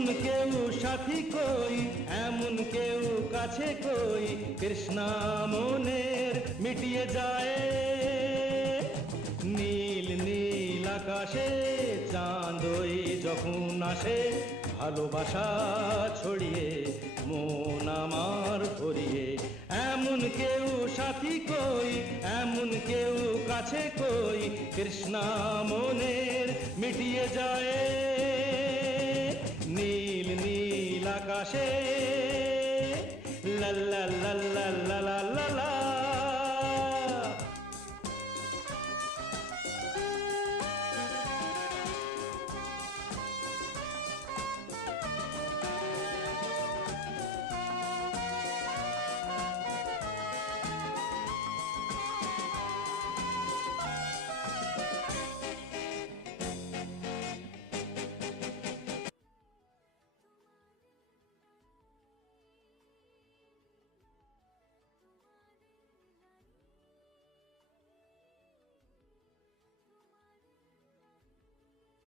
এমন কেউ সাথী কই, এমন কেউ কাছে কই, তৃষ্ণা মনের মিটিয়ে যায়। নীল নীল আকাশে চাঁদই যখন আসে, ভালোবাসা ছড়িয়ে মন আমার ভরিয়ে। এমন কেউ সাথী কই, এমন কেউ কাছে কই, তৃষ্ণা মনের মিটিয়ে যায়। নীল নীল আকাশে লা লা